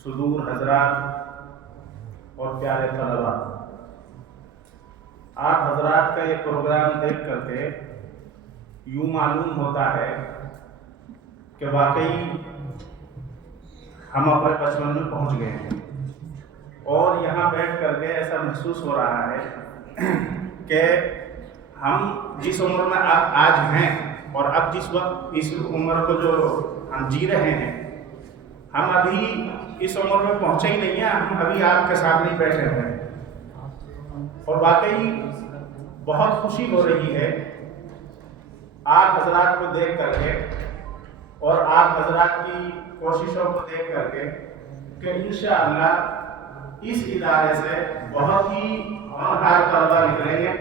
सुदूर हजरात और प्यारे तलबा, आप हजरात का ये प्रोग्राम देख करके यूँ मालूम होता है कि वाकई हम अपने बचपन में पहुँच गए हैं। और यहाँ बैठ करके ऐसा महसूस हो रहा है कि हम जिस उम्र में आप आज हैं और अब जिस वक्त इस उम्र को जो हम जी रहे हैं, हम अभी इस उम्र में पहुँचे ही नहीं हैं, हम अभी आपके सामने बैठे हुए हैं। और वाकई बहुत खुशी हो रही है आप हजरात को देख करके और आप हजरात की कोशिशों को देख करके कि इंशाअल्लाह इस इदारे से बहुत ही होनहार तलबा निकलेंगे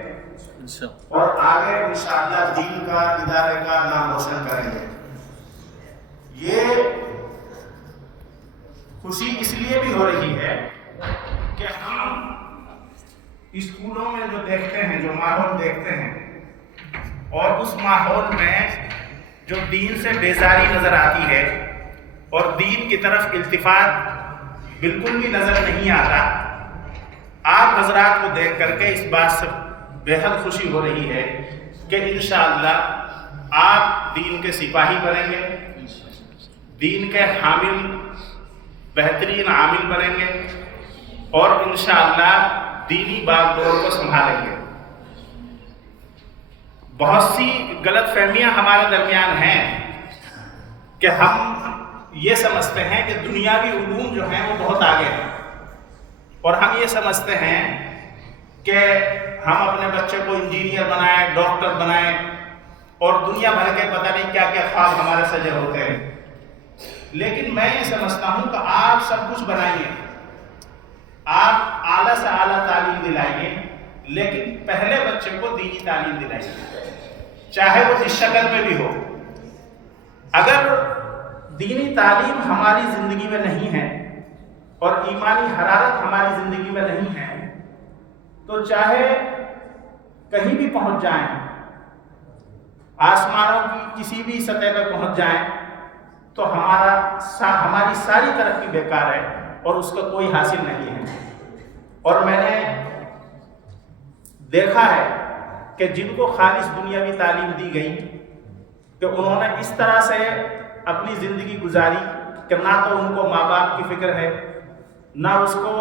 और आगे इंशाअल्लाह दीन का इदारे का नाम रोशन करेंगे। ये खुशी इसलिए भी हो रही है कि हम स्कूलों में जो देखते हैं, जो माहौल देखते हैं, और उस माहौल में जो दीन से बेजारी नज़र आती है और दीन की तरफ इल्तिफात बिल्कुल भी नज़र नहीं आता, आप हजरात को देख करके इस बात से बेहद खुशी हो रही है कि इंशाअल्लाह आप दीन के सिपाही बनेंगे, दीन के हामिल बेहतरीन आमिल बनेंगे और इंशाअल्लाह दीनी बागडोर को संभालेंगे। बहुत सी गलतफहमियां हमारे दरमियान हैं कि हम ये समझते हैं कि दुनियावी उलूम जो हैं वो बहुत आगे हैं, और हम ये समझते हैं कि हम अपने बच्चे को इंजीनियर बनाएं, डॉक्टर बनाएं, और दुनिया भर के पता नहीं क्या क्या ख्वाब हमारे सजे होते हैं। लेकिन मैं ये समझता हूँ कि आप सब कुछ बनाइए, आप आला से आला तालीम दिलाइए, लेकिन पहले बच्चे को दीनी तालीम दिलाइए, चाहे वो जिस शक्ल में भी हो। अगर दीनी तालीम हमारी ज़िंदगी में नहीं है और ईमानी हरारत हमारी ज़िंदगी में नहीं है, तो चाहे कहीं भी पहुंच जाएं, आसमानों की किसी भी सतह पर पहुंच जाएं, तो हमारी सारी तरक्की बेकार है और उसका कोई हासिल नहीं है। और मैंने देखा है कि जिनको खालिस दुनियावी तालीम दी गई कि उन्होंने इस तरह से अपनी ज़िंदगी गुजारी कि ना तो उनको माँ बाप की फ़िक्र है, ना उसको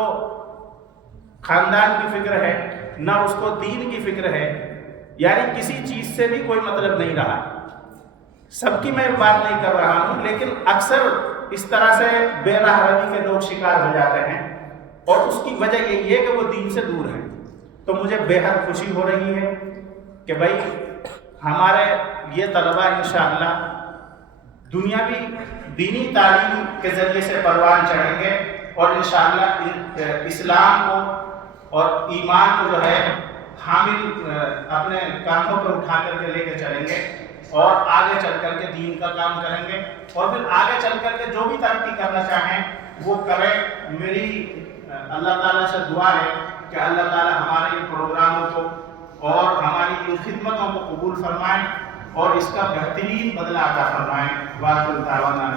ख़ानदान की फ़िक्र है, ना उसको दीन की फ़िक्र है, यानी किसी चीज़ से भी कोई मतलब नहीं रहा। सबकी मैं बात नहीं कर रहा हूँ, लेकिन अक्सर इस तरह से बेराहवी के लोग शिकार हो जाते हैं और उसकी वजह यही है कि वो दीन से दूर हैं। तो मुझे बेहद खुशी हो रही है कि भाई हमारे ये तलबा इंशाअल्लाह दुनियावी दीनी तालीम के ज़रिए से परवान चढ़ेंगे और इंशाअल्लाह इस्लाम को और ईमान को जो है हामिल अपने कांधों पर उठा करके लेके चलेंगे और आगे चल करके दीन का काम करेंगे, और फिर आगे चल करके जो भी तरक्की करना चाहें वो करें। मेरी अल्लाह ताला से दुआ है कि अल्लाह ताला हमारे इन प्रोग्रामों को और हमारी इन खिदमतों को कबूल फरमाएं और इसका बेहतरीन बदला अता फरमाएं। वाक़िअ दावाना।